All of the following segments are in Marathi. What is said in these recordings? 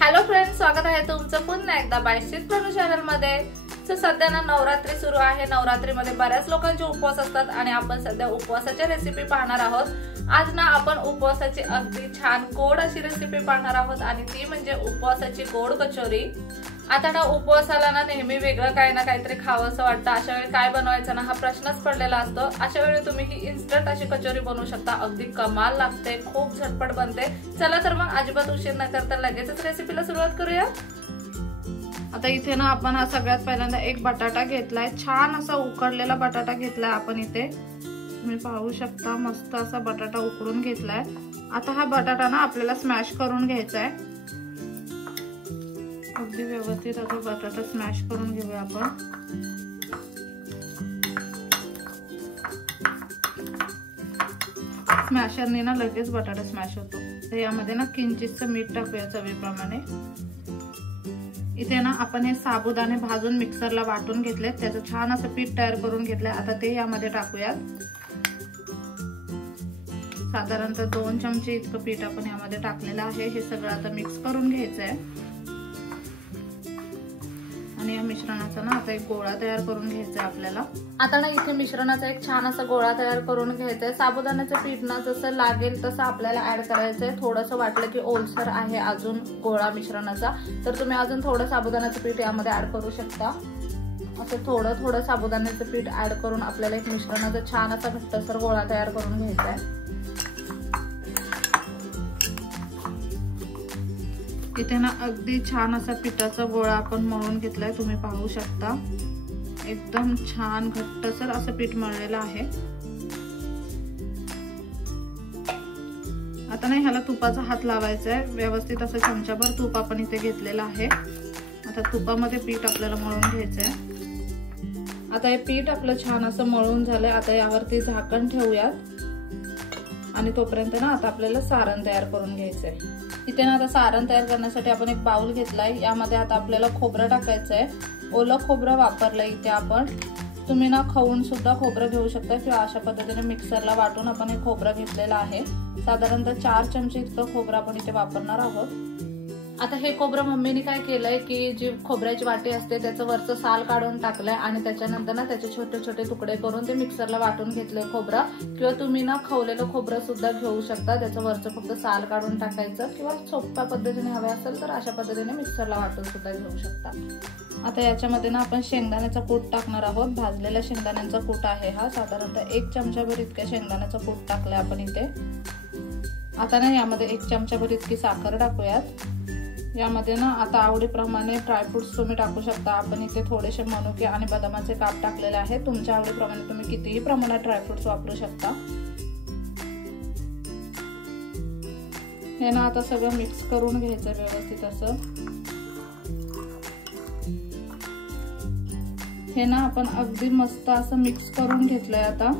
हॅलो फ्रेंड्स, स्वागत आहे तुमचं पुन्हा एकदा बायशीत प्रनु चॅनल मध्ये। सो सध्या ना नवरात्री सुरू आहे। नवरात्रीमध्ये बऱ्याच लोकांचे उपवास असतात आणि आपण सध्या उपवासाच्या रेसिपी पाहणार आहोत। आज ना आपण उपवासाची अगदी छान गोड अशी रेसिपी पाहणार आहोत आणि ती म्हणजे उपवासाची गोड कचोरी। आता ना उपवासाला ना नेहमी वेगळं काही ना काहीतरी खावंसं वाटतं। अशा वेळी काय बनवायचं ना हा प्रश्नच पडलेला असतो। अशा वेळी तुम्ही ही इन्स्टंट अशी कचोरी बनवू शकता। अगदी कमाल लागते, खूप झटपट बनते। चला तर मग अजिबात उशीर न करता लगेचच रेसिपीला सुरुवात करूया। आता इथे ना आपण हा सगळ्यात पहिल्यांदा एक बटाटा घेतलाय, छान असा उकडलेला बटाटा घेतलाय आपण इथे। तुम्ही पाहू शकता मस्त असा बटाटा उकडून घेतलाय। आता हा बटाटा ना आपल्याला स्मॅश करून घ्यायचा आहे। अगदी व्यवस्थित असा बटाटा स्मॅश करून घेऊया आपण। स्मॅशरने ना लगेच बटाटा स्मॅश होतो। तर यामध्ये ना किंचितचं मीठ टाकूया चवीप्रमाणे। इथे ना आपण हे साबुदाणे भाजून मिक्सरला वाटून घेतले, त्याचं छान असं पीठ तयार करून घेतलंय। आता ते यामध्ये टाकूया। साधारणतः 2 चमचे इतकं पीठ आपण यामध्ये टाकलेलं आहे। हे सगळं आता मिक्स करून घ्यायचं आहे आणि या मिश्रणाचा ना आता एक गोळा तयार करून घ्यायचा आहे आपल्याला। आता ना इथे मिश्रणाचा एक छान असा गोळा तयार करून घ्यायचा आहे। साबुदाण्याचं पीठ ना जसं लागेल तसं आपल्याला ऍड करायचंय। थोडंसं वाटलं की ओलसर आहे अजून गोळा मिश्रणाचा, तर तुम्ही अजून थोडं साबुदाण्याचं पीठ यामध्ये ऍड करू शकता। असं थोडं थोडं साबुदाण्याचं पीठ ऍड करून आपल्याला एक मिश्रणाचा छान असा घट्टसर गोळा तयार करून घ्यायचा आहे। इथे ना अगदी छान असा पिठाचा गोळा आपण मळून घेतलाय, तुम्ही पाहू शकता। एकदम छान घट्टसर असं पीठ मळलेलं आहे। आता नाही ह्याला तुपाचा हात लावायचा आहे। व्यवस्थित असं चमचाभर तूप आपण इथे घेतलेलं आहे। आता तुपामध्ये पीठ आपल्याला मळून घ्यायचंय। आता हे पीठ आपलं छान असं मळून झालंय। आता यावरती झाकण ठेवूयात आणि तोपर्यंत ना आता आपल्याला सारण तयार करून घ्यायचंय। इथे ना आता सारण तयार करण्यासाठी आपण एक बाउल घेतलाय। यामध्ये आता आपल्याला खोबरं टाकायचंय। ओलं खोबरं वापरलंय इथे आपण। तुम्ही ना खवून सुद्धा खोबरं घेऊ शकता किंवा अशा पद्धतीने मिक्सरला वाटून आपण हे खोबरं घेतलेलं आहे। साधारणतः 4 चमचे इतकं खोबरं आपण इथे वापरणार आहोत। आता हे खोबरं मम्मीने काय केलंय की जी खोबऱ्याची वाटी असते त्याचं वरचं साल काढून टाकलंय आणि त्याच्यानंतर ना त्याचे छोटे छोटे तुकडे करून ते मिक्सरला वाटून घेतलंय खोबरं। किंवा तुम्ही ना खवलेलं खोबरं सुद्धा घेऊ शकता, त्याचं वरचं फक्त साल काढून टाकायचं किंवा सोप्या पद्धतीने हवे असेल तर अशा पद्धतीने मिक्सरला वाटून सुद्धा घेऊ शकता। आता याच्यामध्ये ना आपण शेंगदाण्याचा कूट टाकणार आहोत। भाजलेल्या शेंगदाण्याचा कूट आहे हा। साधारणतः 1 चमचाभर इतक्या शेंगदाण्याचा कूट टाकलाय आपण इथे। आता ना यामध्ये 1 चमचाभर इतकी साखर टाकूयात। यामध्ये ना आता आवडीप्रमाणे ड्रायफ्रुट्स तुम्ही टाकू शकता। आपण इथे थोडेसे मनुके आणि बदामाचे काप टाकलेले आहेत। तुमच्या आवडीप्रमाणे तुम्ही कितीही प्रमाणात ड्रायफ्रुट्स वापरू शकता। हे ना आता सगळं मिक्स करून घ्यायचं व्यवस्थित असं। हे ना आपण अगदी मस्त असं मिक्स करून घेतलंय आता।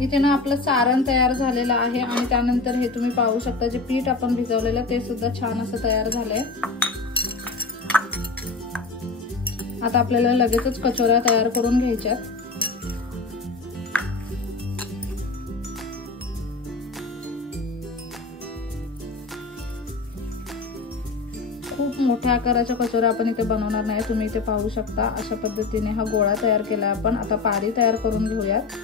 इथे ना आपलं सारण तयार झालेलं आहे आणि त्यानंतर हे तुम्ही पाहू शकता जे पीठ आपण भिजवलेलं ते सुद्धा छान असं तयार झालंय। आता आपल्याला लगेचच कचोऱ्या तयार करून घ्यायच्या। खूप मोठ्या आकाराच्या कचोऱ्या आपण इथे बनवणार नाही, तुम्ही इथे पाहू शकता। अशा पद्धतीने हा गोळा तयार केलाय आपण। आता पारी तयार करून घेऊयात।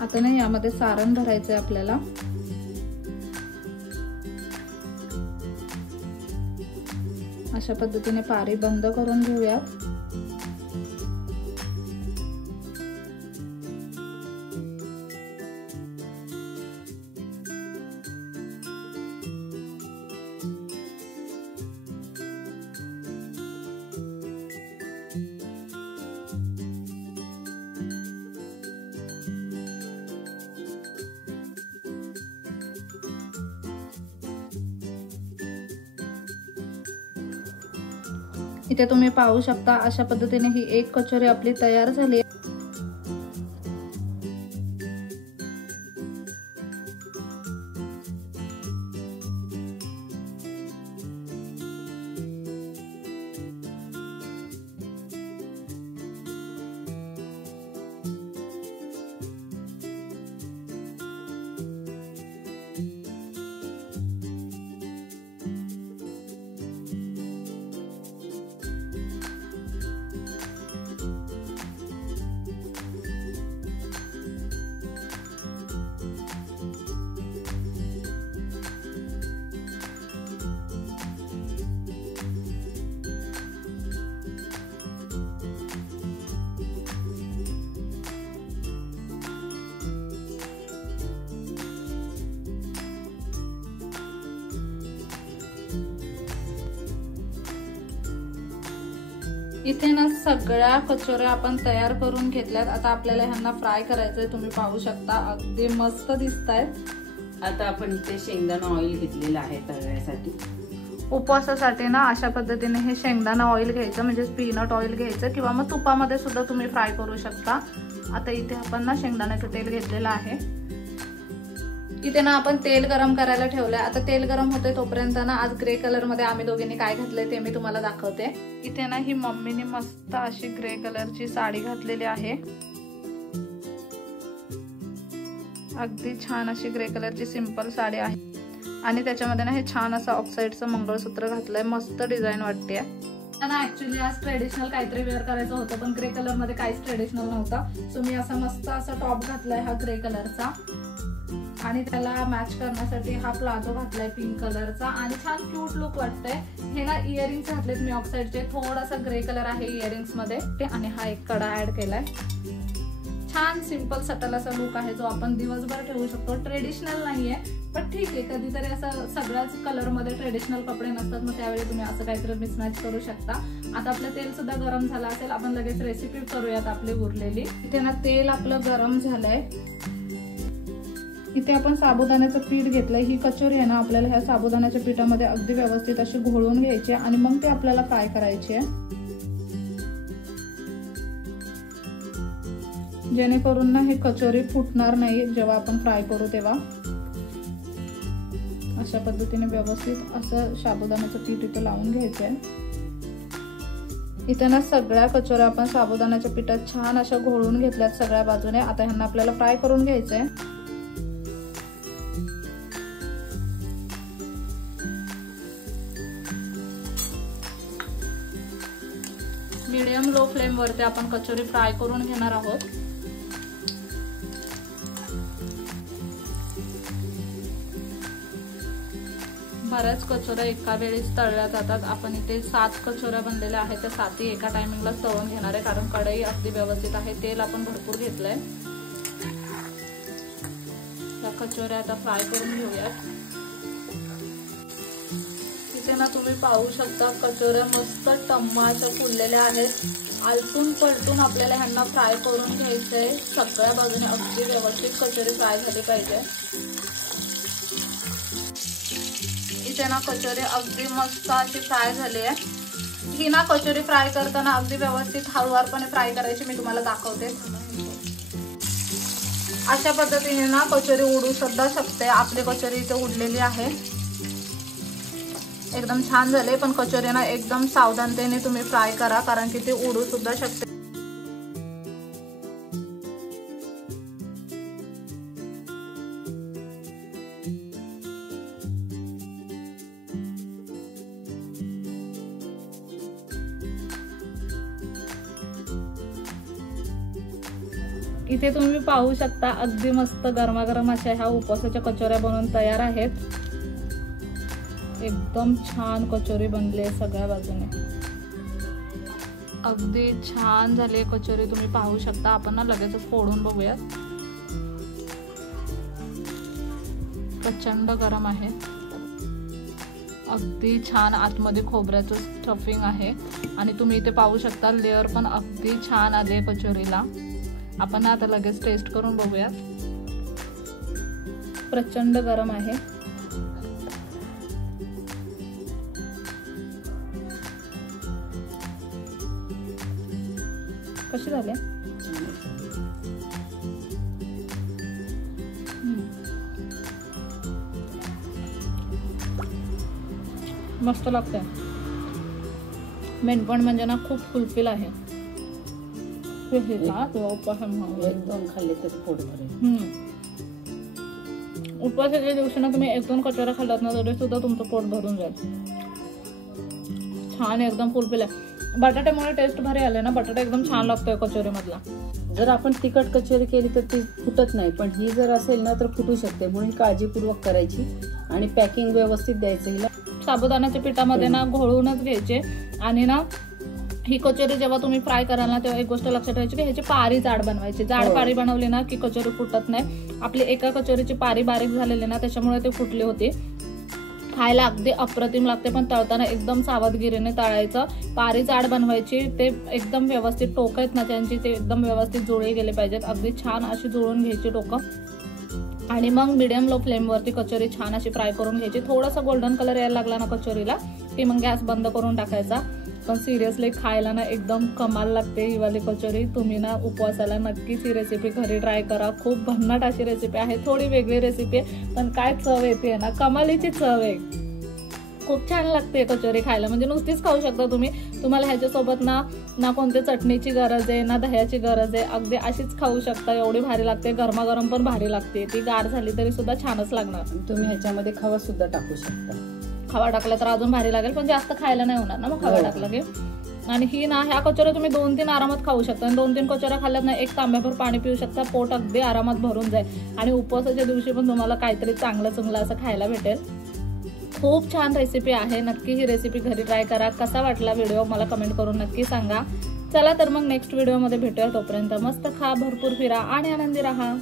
आता नाही यामध्ये सारण भरायचंय आपल्याला। अशा पद्धतीने पारी बंद करून घेऊयात। इथे तुम्ही पाहू शकता अशा पद्धतीने ही एक कचोरी आपली तयार झाली। इथे ना सगळ्या कचोऱ्या आपण तयार करून घेतल्यात। आता आपल्याला ह्यांना फ्राय करायचंय। तुम्ही पाहू शकता अगदी मस्त दिसतायत। आता आपण इथे शेंगदाणा ऑइल घेतलेलं आहे तळण्यासाठी। उपवासासाठी ना अशा पद्धतीने हे शेंगदाणा ऑइल घ्यायचं, म्हणजे पीनट ऑइल घ्यायचं किंवा मग तुपामध्ये सुद्धा तुम्ही फ्राय करू शकता। आता इथे आपण ना शेंगदाण्याचं तेल घेतलेलं आहे। इथे ना आपण तेल गरम करायला ठेवलंय। आता तेल गरम होते तोपर्यंत ना आज ग्रे कलर मध्ये आम्ही दोघींनी काय घातलंय ते मी तुम्हाला दाखवते। इथे ना ही मम्मीने मस्त अशी ग्रे कलरची साडी घातलेली आहे। अगदी छान अशी ग्रे कलरची सिंपल साडी आहे आणि त्याच्यामध्ये ना हे छान असं ऑक्साइडचं मंगळसूत्र घातलंय। मस्त डिझाईन वाटते। त्यांना ऍक्च्युअली आज ट्रेडिशनल काहीतरी वेअर करायचं होतं पण ग्रे कलर मध्ये काहीच ट्रेडिशनल नव्हतं। सो मी असा मस्त असा टॉप घातलाय हा ग्रे कलरचा आणि त्याला मॅच करण्यासाठी हा प्लाझो घातलाय पिंक कलरचा आणि छान क्यूट लुक वाटतंय। हे ना इयरिंग्स घातलेत मी ऑक्साइडचे, थोडासा ग्रे कलर आहे इयरिंग्स मध्ये आणि हा एक कडा ऍड केलाय। छान सिंपल सटल असा लुक आहे जो आपण दिवसभर ठेवू शकतो। ट्रेडिशनल नाहीये पण ठीक आहे, कधीतरी असं सगळ्याच कलर मध्ये ट्रेडिशनल कपडे नसतात मग त्यावेळी तुम्ही असं काहीतरी मिसमॅच करू शकता। आता आपलं तेल सुद्धा गरम झालं असेल, आपण लगेच रेसिपी करूयात आपली उरलेली। इथे ना तेल आपलं गरम झालंय। इथे आपण साबुदाण्याचं पीठ घेतलंय। ही कचोरी आहे ना आपल्याला ह्या साबुदाण्याच्या पिठामध्ये अगदी व्यवस्थित अशी घोळून घ्यायची आणि मग ते आपल्याला फ्राय करायची आहे, जेणेकरून ना हे कचोरी फुटणार नाही जेव्हा आपण फ्राय करू तेव्हा। अशा पद्धतीने व्यवस्थित असं साबुदाण्याचं पीठ इथे लावून घ्यायचंय। इथे ना सगळ्या कचोऱ्या आपण साबुदाण्याच्या पिठात छान अशा घोळून घेतल्यात सगळ्या बाजूने। आता ह्यांना आपल्याला फ्राय करून घ्यायचंय। मीडियम लो फ्लेम वरती आपण कचोरी फ्राय करून घेणार आहोत। बऱ्याच कचोऱ्या एका वेळीच तळल्या जातात। आपण इथे 7 कचोऱ्या बनलेल्या आहेत, त्या 7ही एका टायमिंगला तळून घेणार आहे कारण कढई अगदी व्यवस्थित आहे। तेल आपण भरपूर घेतलंय। त्या कचोऱ्या आता फ्राय करून घेऊयात। इथे ना तुम्ही पाहू शकता कचोऱ्या मस्त टम्माच्या फुललेल्या आहेत। आलटून पलटून आपल्याला ह्यांना फ्राय करून घ्यायचंय। सगळ्या बाजूने अगदी व्यवस्थित कचोरी फ्राय झाली पाहिजे। इथे ना कचोरी अगदी मस्त अशी फ्राय झाली आहे। ही ना कचोरी फ्राय करताना अगदी व्यवस्थित हळूवारपणे फ्राय करायची, मी तुम्हाला दाखवते। अशा पद्धतीने ना कचोरी उडू सुद्धा शकते। आपली कचोरी इथे उडलेली आहे, एकदम छान झाले। पण कचोरी ना एकदम सावधानतेने तुम्ही फ्राय करा कारण की ती उडू सुद्धा शकते। इथे तुम्ही पाहू शकता अगदी मस्त गरमागरम अशा ह्या उपवासाच्या कचोऱ्या बनवून तयार आहेत। एकदम छान कचोरी बनली आहे सगळ्या बाजूने, अगदी छान झाली आहे कचोरी। तुम्ही पाहू शकता। आपण ना लगेचच फोडून बघूयात। प्रचंड गरम आहे, अगदी छान आतमध्ये खोबऱ्याचं स्टफिंग आहे आणि तुम्ही इथे पाहू शकता लेअर पण अगदी छान आले कचोरीला। आपण आता लगेच टेस्ट करून बघूयात। प्रचंड गरम आहे। कशी झाले? मस्त लागते। मेन पण म्हणजे ना खूप फुलफिल आहे। एकदम खाल्ले तर पोट भरेल। उपवासाच्या दिवशी ना तुम्ही 1-2 कचोऱ्या खाल्लात ना तरी सुद्धा तुमचं पोट भरून जाईल। छान एकदम फुलफिल आहे। बटाट्यामुळे टेस्ट भारी आले ना, बटाटा एकदम छान लागतोय कचोरी मधला। जर आपण तिखट कचोरी केली तर ती फुटत नाही, पण ही जर असेल ना तर फुटू शकते, म्हणून काळजीपूर्वक करायची आणि पॅकिंग व्यवस्थित द्यायचं हिला। साबुदाण्याच्या पिठामध्ये ना घोळूनच घ्यायचे आणि ना ही कचोरी जेव्हा तुम्ही फ्राय कराल ना तेव्हा एक गोष्ट लक्षात ठेवायची की ह्याची पारी जाड बनवायची। जाड पारी बनवली ना की कचोरी फुटत नाही। आपली एका कचोरीची पारी बारीक झालेली ना त्याच्यामुळे ते फुटली होती। खायला अगदी अप्रतिम लागते, पण तळताना एकदम सावधगिरीने तळायचं. पारी जाड बनवायची, ते एकदम व्यवस्थित टोकं आहेत ना त्यांची ते एकदम व्यवस्थित जुळले गेले पाहिजेत. अगदी छान अशी जुळून घ्यायची टोकं आणि मग मिडियम लो फ्लेमवरती कचोरी छान अशी फ्राय करून घ्यायची. थोडासा गोल्डन कलर यायला लागला ना कचोरीला की मग गॅस बंद करून टाकायचा. पण सिरियसली खायला ना एकदम कमाल लागते ही वाली कचोरी. तुम्ही ना उपवासाला नक्कीच ही रेसिपी घरी ट्राय करा. खूप भन्नाट अशी रेसिपी आहे, थोडी वेगळी रेसिपी आहे, पण काय चव येते ना, कमालीची चव आहे. खूप छान लागते कचोरी खायला, म्हणजे नुसतीच खाऊ शकता तुम्ही. तुम्हाला ह्याच्यासोबत ना कोणत्या चटणीची गरज आहे ना दह्याची गरज आहे, अगदी अशीच खाऊ शकता. एवढी भारी लागते, गरमागरम पण भारी लागते. ती गार झाली तरी सुद्धा छानच लागणार. तुम्ही ह्याच्यामध्ये खवा सुद्धा टाकू शकता. खवा टाकला तर अजून भारी लागेल, पण जास्त खायला नाही होणार ना मग खवा टाकला की. आणि ही ना ह्या कचोऱ्या तुम्ही 2-3 आरामात खाऊ शकता. 2-3 कचोऱ्या खाल्ल्यात ना 1 तांब्याभर पाणी पिऊ शकता. पोट अगदी आरामात भरून जाईल आणि उपवासाच्या दिवशी पण तुम्हाला काहीतरी चांगलं असं खायला भेटेल. खूप छान रेसिपी आहे. नक्की ही रेसिपी घरी ट्राय करा. कसा वाटला व्हिडिओ मला कमेंट करून नक्की सांगा. चला तर मग नेक्स्ट व्हिडिओमध्ये भेटूया. तोपर्यंत मस्त खा, भरपूर फिरा आणि आनंदी राहा.